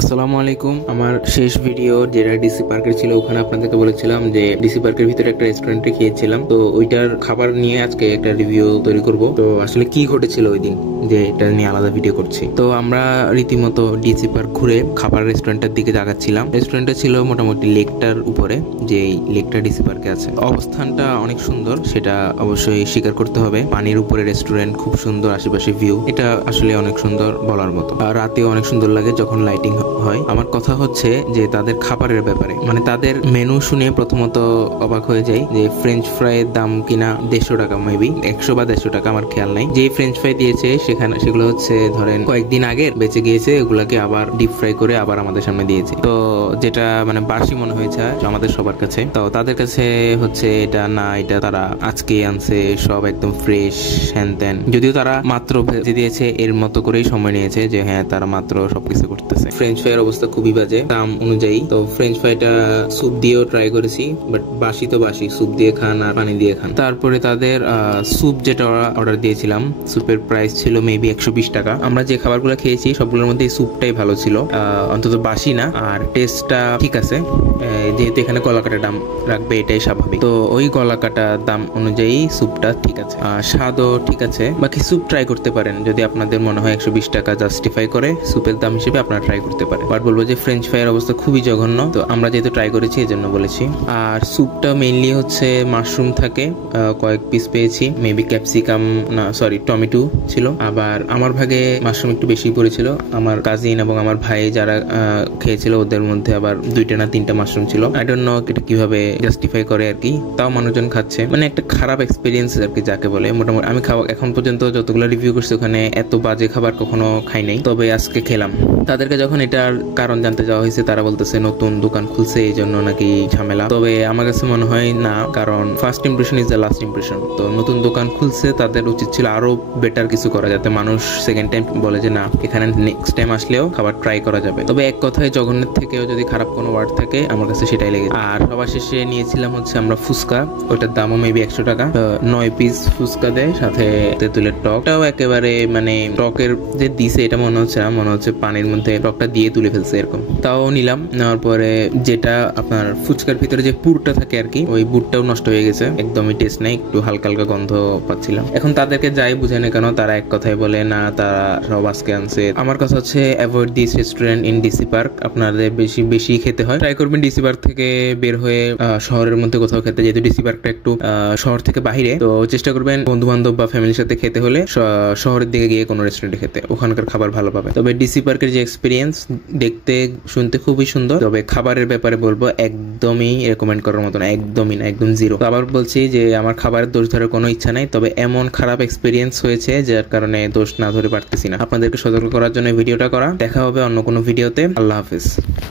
আসসালামু আলাইকুম। আমার শেষ ভিডিও যেটা ডিসি পার্কের ছিল, ওখানে আপনাদেরকে বলেছিলাম যে ডিসি পার্কের ভিতরে একটা রেস্টুরেন্টে খেয়েছিলাম, তো ওইটার খাবার নিয়ে আজকে একটা রিভিউ তৈরি করব। তো আসলে কি ঘটেছিল ওই দিন, যে এটা নিয়ে আলাদা ভিডিও করছি। তো আমরা রীতিমতো ডিসি পার্ক ঘুরে খাবার রেস্টুরেন্টের দিকে যাচ্ছিলাম। রেস্টুরেন্টটা ছিল মোটামুটি লেকটার উপরে, যে লেকটা ডিসি পার্কে আছে। অবস্থানটা অনেক সুন্দর, সেটা অবশ্যই স্বীকার করতে হবে। পানির উপরে রেস্টুরেন্ট, খুব সুন্দর আশেপাশে ভিউ, এটা আসলে অনেক সুন্দর বলার মতো। আর রাতেও অনেক সুন্দর লাগে যখন লাইটিং হয়। আমার কথা হচ্ছে যে তাদের খাবারের ব্যাপারে, মানে তাদের মেনু শুনে প্রথমত অবাক হয়ে যাই যে ফ্রেঞ্চ ফ্রাইয়ের দাম কিনা 150 টাকা, মেবি 100 বা 150 টাকা, আমার খেয়াল নাই। যে ফ্রেঞ্চ ফ্রাই দিয়েছে সেগুলো হচ্ছে ধরেন কয়েকদিন আগে বেঁচে গিয়েছে, এগুলাকে আবার ডিপ ফ্রাই করে আবার আমাদের সামনে দিয়েছে। তো যেটা মানে বাসি মনে হয়েছে আমাদের সবার কাছে। তো তাদের কাছে হচ্ছে এটা না, এটা তারা আজকেই আনছে, সব একদম ফ্রেশ হ্যান ত্যান। যদিও তারা মাত্র ভেজে দিয়েছে, এর মতো করেই সময় নিয়েছে যে হ্যাঁ তারা মাত্র সবকিছু করতেছে। ফ্রেঞ্চ ফ্রাইয়ের অবস্থা খুবই বাজে দাম অনুযায়ী। তো ফ্রেঞ্চ ফ্রাইটা স্যুপ দিয়েও ট্রাই করেছি, বাট বাসি তো বাসি, স্যুপ দিয়ে খান আর পানি দিয়ে খান। তারপরে তাদের স্যুপ যেটা অর্ডার দিয়েছিলাম, স্যুপের প্রাইস ছিল মেবি 120 টাকা। আমরা যে খাবারগুলো খেয়েছি সবগুলোর মধ্যে স্যুপটাই ভালো ছিল, অন্তত বাসি না, আর টেস্টটা ঠিক আছে। যেহেতু এখানে গলাকাটা দাম রাখবে, এটাই স্বাভাবিক। তো ওই গলাকাটা দাম অনুযায়ী স্যুপটা ঠিক আছে, স্বাদও ঠিক আছে। বাকি স্যুপ ট্রাই করতে পারেন যদি আপনাদের মনে হয় 120 টাকা জাস্টিফাই করে স্যুপের দাম হিসেবে, আপনারা ট্রাই করতে পারেন। বাট বলবো যে ফ্রেঞ্চ ফ্রাইয়ের অবস্থা খুবই জঘন্য। তো আমরা যেহেতু ট্রাই করেছি এই জন্য বলেছি। আর স্যুপটা মেইনলি হচ্ছে মাশরুম থাকে, কয়েক পিস পেয়েছি, মেবি ক্যাপসিকাম না সরি টমেটো ছিল। আবার আমার ভাগে মাশরুম একটু বেশি পড়েছিল। আমার কাজিন এবং আমার ভাই যারা খেয়েছিল ওদের মধ্যে আবার 2টা না 3টা মাশরুম ছিল। আই ডোন্ট নো এটা কিভাবে জাস্টিফাই করে আর কি, তাও মানুষজন খাচ্ছে। মানে একটা খারাপ এক্সপিরিয়েন্স আর কি যাকে বলে। মোটামুটি আমি এখন পর্যন্ত যতগুলো রিভিউ করছি ওখানে এত বাজে খাবার কখনো খাই নাই, তবে আজকে খেলাম। তাদেরকে যখন এটার কারণ জানতে যাওয়া হয়েছে, তারা বলতেছে নতুন দোকান খুলছে এই জন্য নাকি ঝামেলা। তবে আমার কাছে মনে হয় না, কারণ first impression is the last impression. তো নতুন দোকান খুলছে, তাদের উচিত ছিল আরো বেটার কিছু করা, যাতে মানুষ সেকেন্ড টাইম বলে যে না, এখানে নেক্সট টাইম আসলেও খাবার ট্রাই করা যাবে। তবে এক কথায় জঘন্যের থেকেও যদি খারাপ কোনো ওয়ার্ড থাকে, আমার কাছে সেটাই লেগেছে। আর সবার শেষে নিয়েছিলাম হচ্ছে আমরা ফুচকা, ওটার দামও মেবি 100 টাকা। 9 পিস ফুচকা দেয়, সাথে তেঁতুলের টকটাও একেবারে মানে টকের যে দিছে এটা মনে হচ্ছে না, মনে হচ্ছে পানির মধ্যে টকটা দিয়ে তুলে ফেলছে এরকম। তাও নিলাম। নেওয়ার পরে যেটা আপনার ফুচকার ভিতরে যে পুরটা থাকে আর কি, ওই বুটটাও নষ্ট হয়ে গেছে, একদমই টেস্ট নাই, একটু হালকা হালকা গন্ধ পাচ্ছিলাম। এখন তাদেরকে যাই বুঝে না কেন, তারা এক কথাই বলে না তারা সব আজকে আনছে। আমার কথা হচ্ছে avoid this restaurant in DC park. আপনাদের বেশি বেশি খেতে হয়, ট্রাই করবেন ডিসি পার্ক থেকে বের হয়ে শহরের মধ্যে কোথাও খেতে। যেহেতু ডিসি পার্কটা একটু শহর থেকে বাহিরে, তো চেষ্টা করবেন বন্ধু বান্ধব বা ফ্যামিলির সাথে খেতে হলে শহরের দিকে গিয়ে কোনো রেস্টুরেন্টে খেতে, ওখানকার খাবার ভালো পাবে। তবে ডিসি পার্কের যে এক্সপিরিয়েন্স, দেখতে শুনতে খুবই সুন্দর, তবে খাবারের ব্যাপারে বলবো একদমই রেকমেন্ড করার মতো না, একদমই না, একদম জিরো। আবার বলছি যে আমার খাবারের দোষ ধরার কোনো ইচ্ছা নাই, তবে এমন খারাপ এক্সপিরিয়েন্স হয়েছে যার কারণে দোষ না ধরে পারতেছি না। আপনাদেরকে সতর্ক করার জন্য ভিডিওটা করা। দেখা হবে অন্য কোনো ভিডিওতে। আল্লাহ হাফিজ।